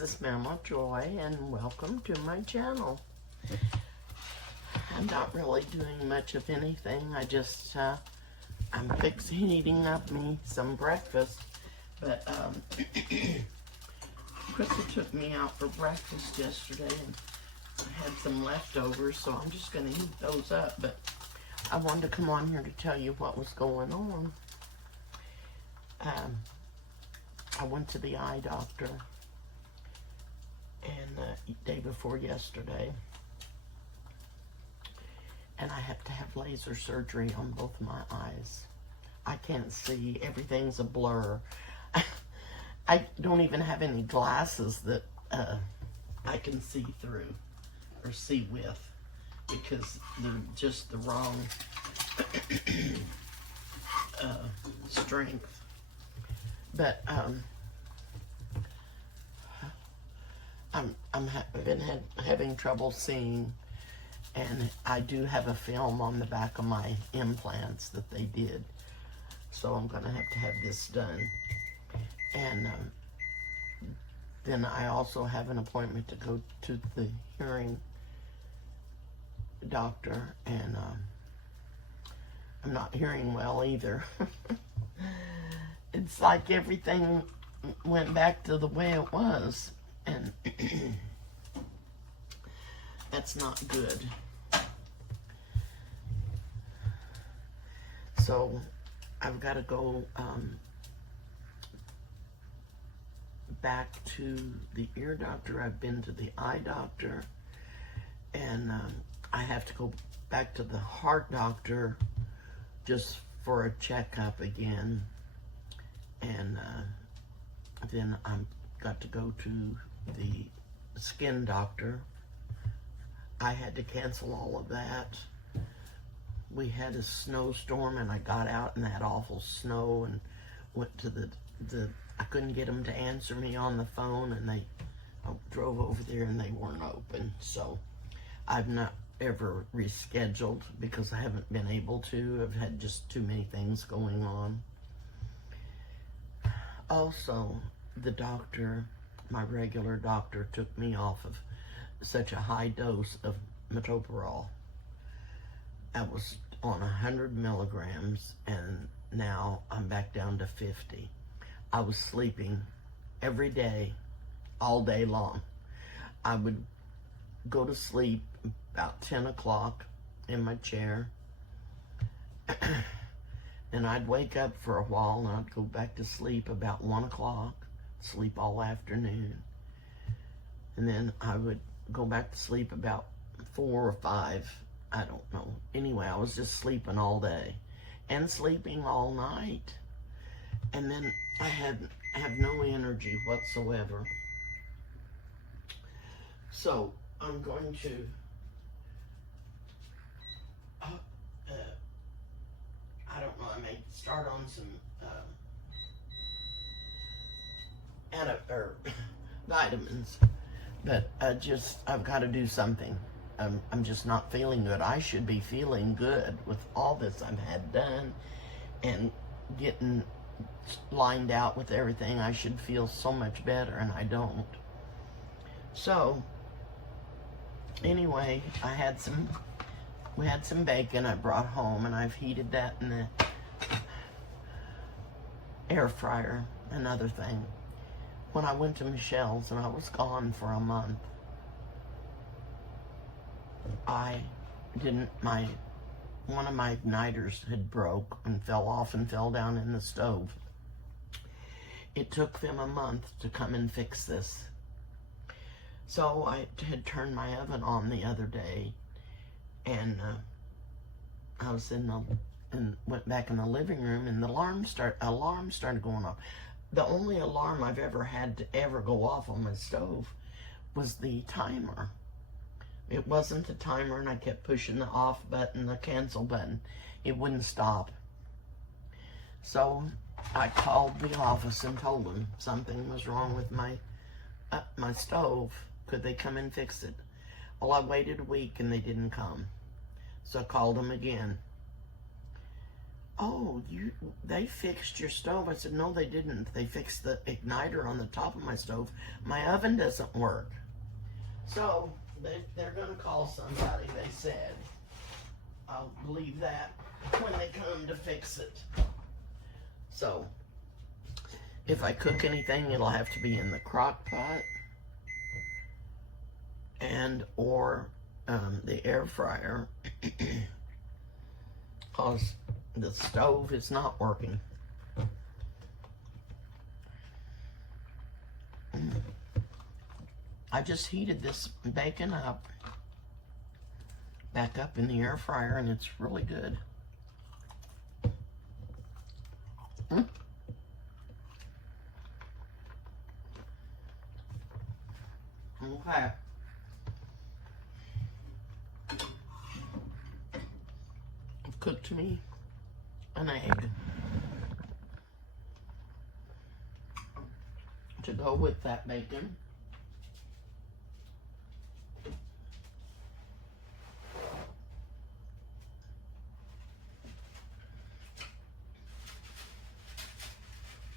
this is Mama Joy, and welcome to my channel. I'm not really doing much of anything. I just, I'm heating up me some breakfast. But, Krista took me out for breakfast yesterday, and I had some leftovers, so I'm just going to heat those up. But I wanted to come on here to tell you what was going on. I went to the eye doctor, and the day before yesterday, and I have to have laser surgery on both my eyes. I can't see. Everything's a blur. I don't even have any glasses that I can see through or see with, because they're just the wrong strength. But I've been having trouble seeing, and I do have a film on the back of my implants that they did, so I'm gonna have this done. And then I also have an appointment to go to the hearing doctor, and I'm not hearing well either. It's like everything went back to the way it was, and that's not good. So I've got to go back to the ear doctor. I've been to the eye doctor, and I have to go back to the heart doctor just for a checkup again. And then I've got to go to the skin doctor. I had to cancel all of that. We had a snowstorm, and I got out in that awful snow and went to I couldn't get them to answer me on the phone, and I drove over there and they weren't open. So I've not ever rescheduled because I haven't been able to. I've had just too many things going on. Also, the doctor, my regular doctor, took me off of such a high dose of metoprolol. I was on 100 milligrams, and now I'm back down to 50. I was sleeping every day, all day long. I would go to sleep about 10 o'clock in my chair, and I'd wake up for a while, and I'd go back to sleep about 1 o'clock, sleep all afternoon. And then I would go back to sleep about 4 or 5, I don't know. Anyway, I was just sleeping all day and sleeping all night. And then I have no energy whatsoever. So I'm going to I don't know, I may start on some vitamins, but I've got to do something. I'm just not feeling good. I should be feeling good with all this I've had done and getting lined out with everything. I should feel so much better, and I don't. So anyway, we had some bacon I brought home, and I've heated that in the air fryer. Another thing, when I went to Michelle's and I was gone for a month, one of my igniters had broke and fell off and fell down in the stove. It took them a month to come and fix this. So I had turned my oven on the other day, and I was and went back in the living room, and the alarm started going off. The only alarm I've ever had to ever go off on my stove was the timer. It wasn't the timer, and I kept pushing the off button, the cancel button. It wouldn't stop. So I called the office and told them something was wrong with my stove. Could they come and fix it? Well, I waited a week and they didn't come. So I called them again. "Oh, they fixed your stove." I said, "No, they didn't. They fixed the igniter on the top of my stove. My oven doesn't work." So they're going to call somebody, they said. I'll believe that when they come to fix it. So if I cook anything, it'll have to be in the crock pot and or the air fryer, because the stove is not working. I just heated this bacon back up in the air fryer, and it's really good. Okay. Cooked me an egg to go with that bacon.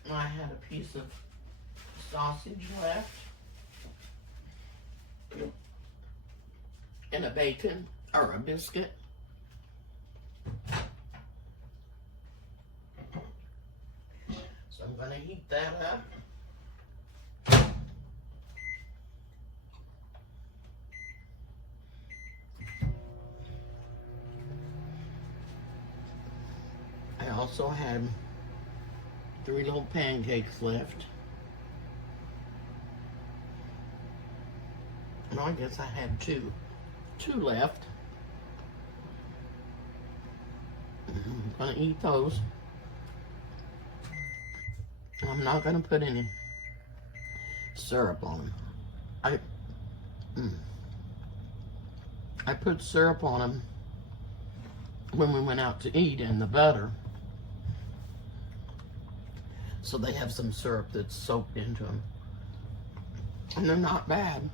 I had a piece of sausage left and a bacon or a biscuit. So I'm gonna heat that up. I also had 3 little pancakes left. No, I guess I had two left. I'm gonna eat those. I'm not gonna put any syrup on them. I put syrup on them when we went out to eat, and the butter, so they have some syrup that's soaked into them, and they're not bad.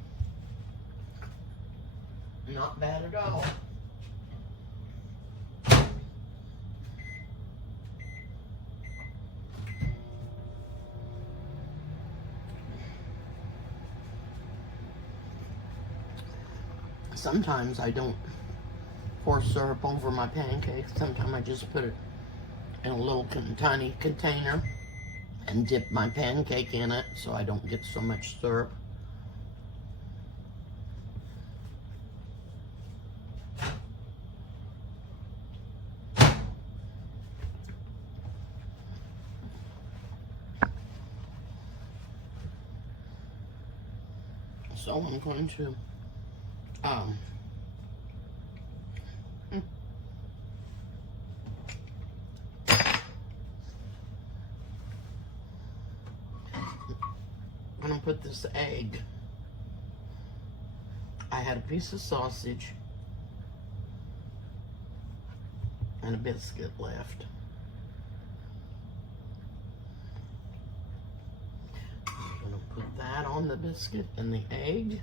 Not bad at all. Sometimes I don't pour syrup over my pancakes. Sometimes I just put it in a little tiny container and dip my pancake in it so I don't get so much syrup. So I'm going to I'm gonna put this egg. I had a piece of sausage and a biscuit left. I'm gonna put that on the biscuit and the egg.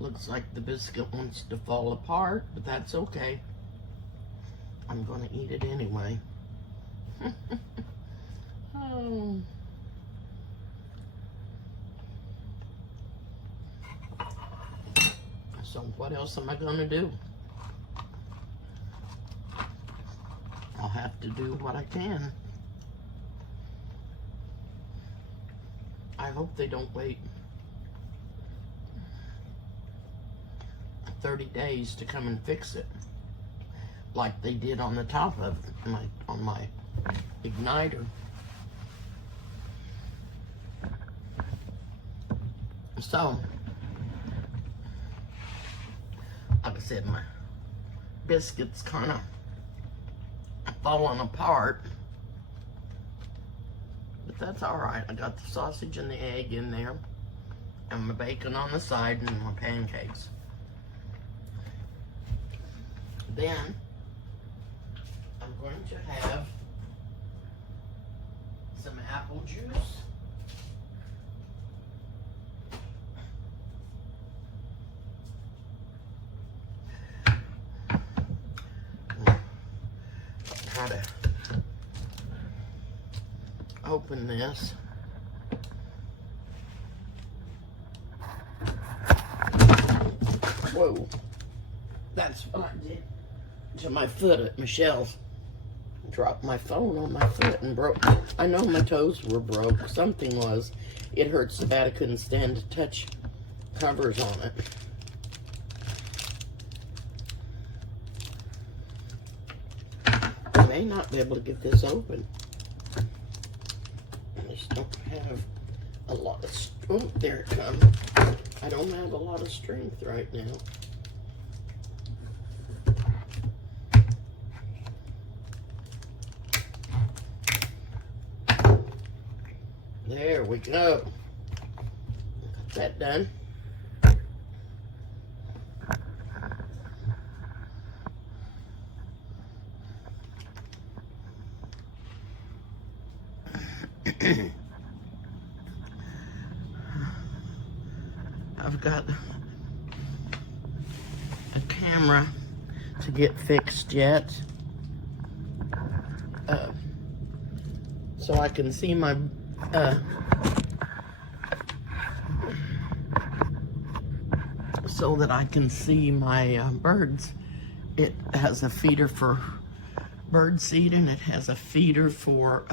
Looks like the biscuit wants to fall apart, but that's okay. I'm gonna eat it anyway. Oh. So what else am I gonna do? I'll have to do what I can. I hope they don't wait 30 days to come and fix it, like they did on the top of my igniter. So, like I said, my biscuit's kind of falling apart, but that's all right. I got the sausage and the egg in there, and my bacon on the side, and my pancakes. Then I'm going to have some apple juice open this. Whoa. That's what I did to my foot at Michelle's. Dropped my phone on my foot and broke. I know my toes were broke. Something was. It hurt so bad I couldn't stand to touch covers on it. I may not be able to get this open. I just don't have a lot of, oh, there it comes. I don't have a lot of strength right now. There we go. Got that done. I've got a camera to get fixed yet, so I can see my birds. It has a feeder for bird seed, and it has a feeder for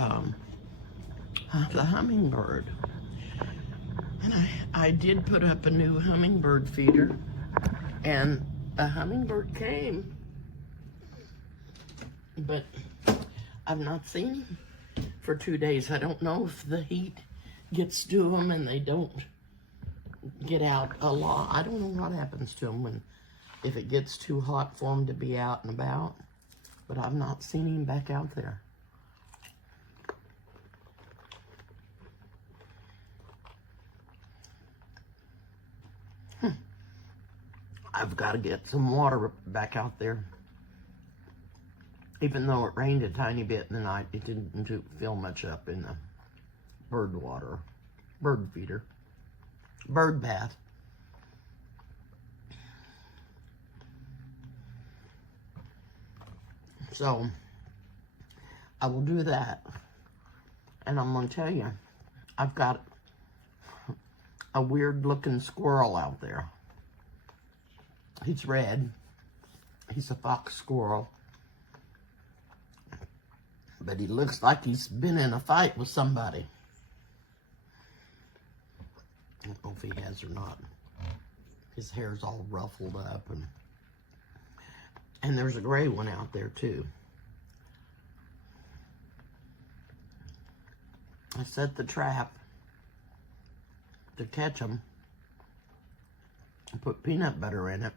the hummingbird. And I did put up a new hummingbird feeder, and a hummingbird came, but I've not seen him for 2 days. I don't know if the heat gets to them and they don't get out a lot. I don't know what happens to them if it gets too hot for them to be out and about, but I've not seen him back out there. I've got to get some water back out there. Even though it rained a tiny bit in the night, it didn't fill much up in the bird water, bird feeder, bird bath. So I will do that. And I'm going to tell you, I've got a weird looking squirrel out there. He's red. He's a fox squirrel. But he looks like he's been in a fight with somebody. I don't know if he has or not. His hair's all ruffled up. And there's a gray one out there too. I set the trap to catch him. I put peanut butter in it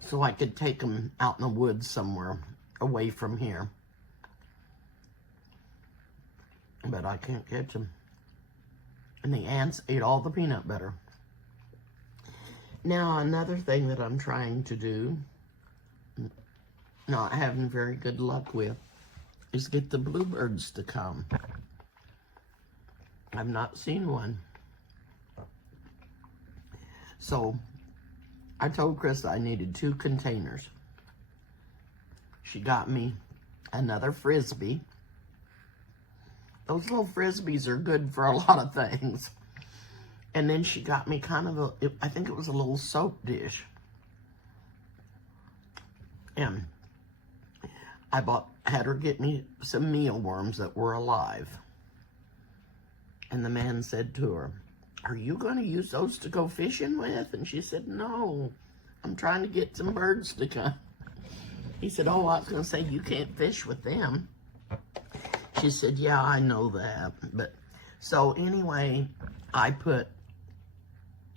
so I could take him out in the woods somewhere away from here. But I can't catch him. And the ants ate all the peanut butter. Now, another thing that I'm trying to do, not having very good luck with, is get the bluebirds to come. I've not seen one. So I told Chris I needed 2 containers. She got me another Frisbee. Those little Frisbees are good for a lot of things. And then she got me kind of I think it was a little soap dish. And I had her get me some mealworms that were alive. And the man said to her, "Are you going to use those to go fishing with?" And she said, "No, I'm trying to get some birds to come." He said, "Oh, I was going to say, you can't fish with them." She said, "Yeah, I know that." But so anyway, I put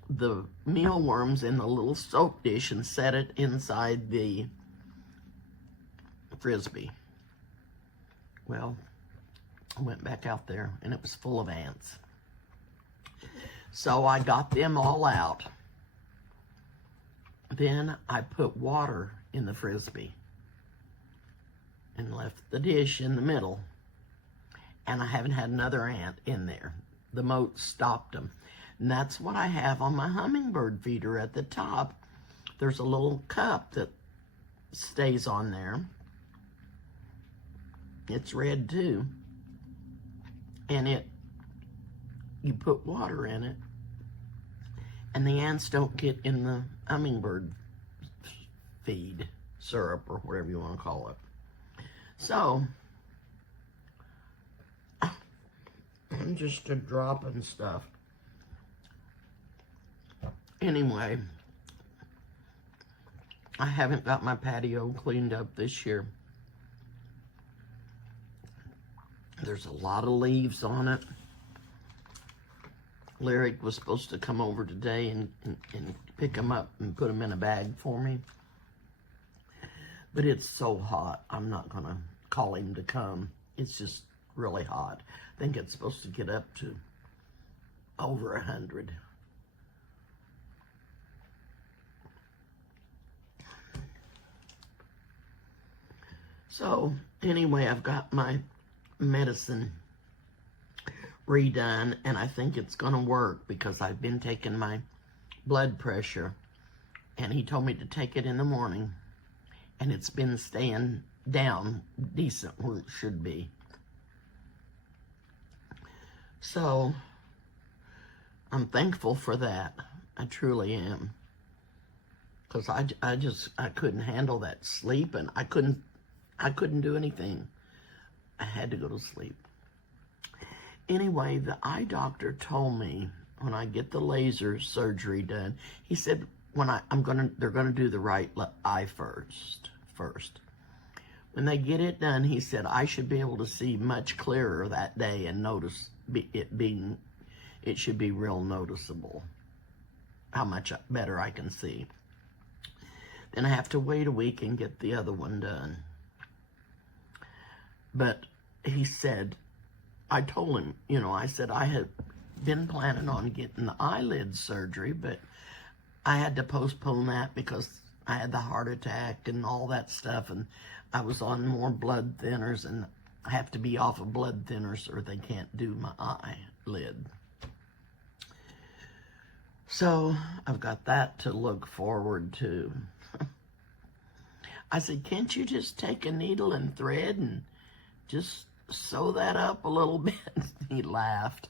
the mealworms in the little soap dish and set it inside the Frisbee. Well, I went back out there and it was full of ants. So I got them all out. Then I put water in the Frisbee and left the dish in the middle. And I haven't had another ant in there. The moat stopped them. And that's what I have on my hummingbird feeder at the top. There's a little cup that stays on there. It's red too. and you put water in it, and the ants don't get in the hummingbird feed, syrup, or whatever you want to call it. So, I'm just dropping stuff. Anyway, I haven't got my patio cleaned up this year. There's a lot of leaves on it. Lyric was supposed to come over today and pick them up and put them in a bag for me. But it's so hot, I'm not going to call him to come. It's just really hot. I think it's supposed to get up to over 100. So, anyway, I've got my medicine redone, and I think it's going to work because I've been taking my blood pressure, and he told me to take it in the morning, and it's been staying down decent where it should be. So, I'm thankful for that. I truly am. Because I couldn't handle that sleep, and I couldn't do anything. I had to go to sleep. Anyway, the eye doctor told me when I get the laser surgery done, he said they're gonna do the right eye first. When they get it done, he said I should be able to see much clearer that day and notice it should be real noticeable how much better I can see. Then I have to wait a week and get the other one done. But he said, I told him, I said I had been planning on getting the eyelid surgery, but I had to postpone that because I had the heart attack and all that stuff, and I was on more blood thinners, and I have to be off of blood thinners or they can't do my eyelid. So I've got that to look forward to. I said, can't you just take a needle and thread and just sew that up a little bit? He laughed.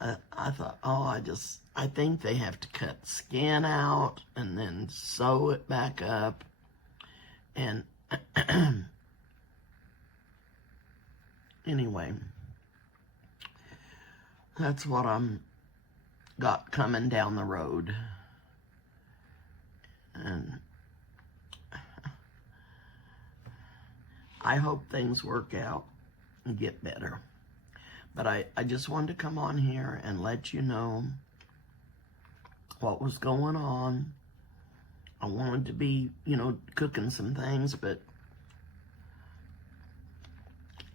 I thought, I think they have to cut skin out and then sew it back up. And anyway, that's what I'm got coming down the road. And I hope things work out and get better. But I just wanted to come on here and let you know what was going on. I wanted to be, cooking some things, but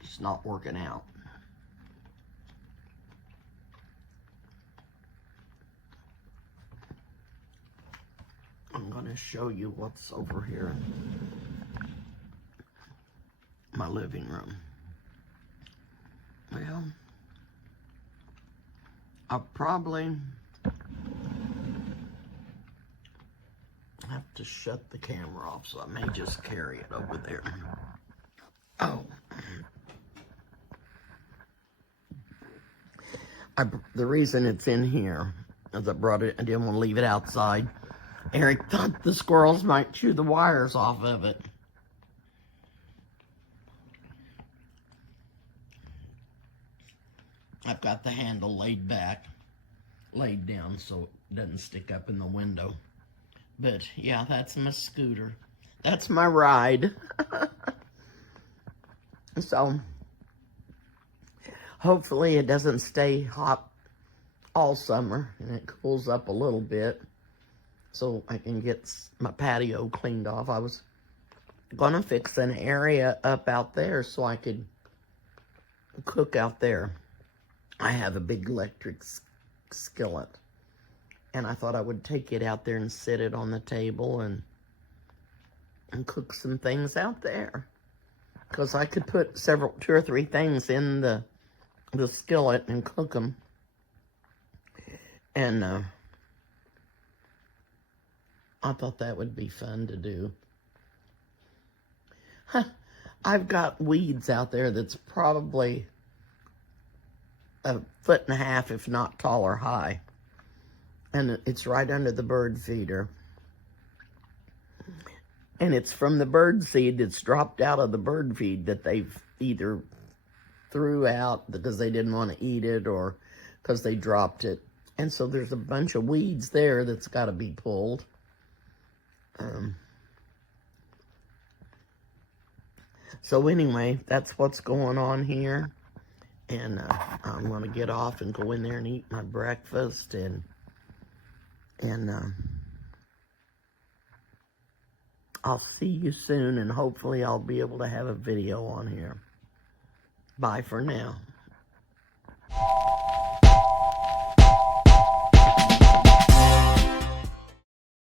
it's not working out. I'm going to show you what's over here in my living room. Well, I'll probably have to shut the camera off, so I may just carry it over there. Oh. The reason it's in here is I brought it, I didn't want to leave it outside. Eric thought the squirrels might chew the wires off of it. I've got the handle laid down so it doesn't stick up in the window. But yeah, that's my scooter. That's my ride. So hopefully it doesn't stay hot all summer and it cools up a little bit so I can get my patio cleaned off. I was gonna fix an area up out there so I could cook out there. I have a big electric skillet, and I thought I would take it out there and sit it on the table and cook some things out there. Because I could put 2 or 3 things in the skillet and cook them. And I thought that would be fun to do. I've got weeds out there that's probably a foot and a half, if not taller, high. And it's right under the bird feeder. And it's from the bird seed that's dropped out of the bird feed that they've either threw out because they didn't want to eat it or because they dropped it. And so there's a bunch of weeds there that's got to be pulled. So anyway, that's what's going on here. And I'm going to get off and go in there and eat my breakfast. And I'll see you soon, and hopefully I'll be able to have a video on here. Bye for now.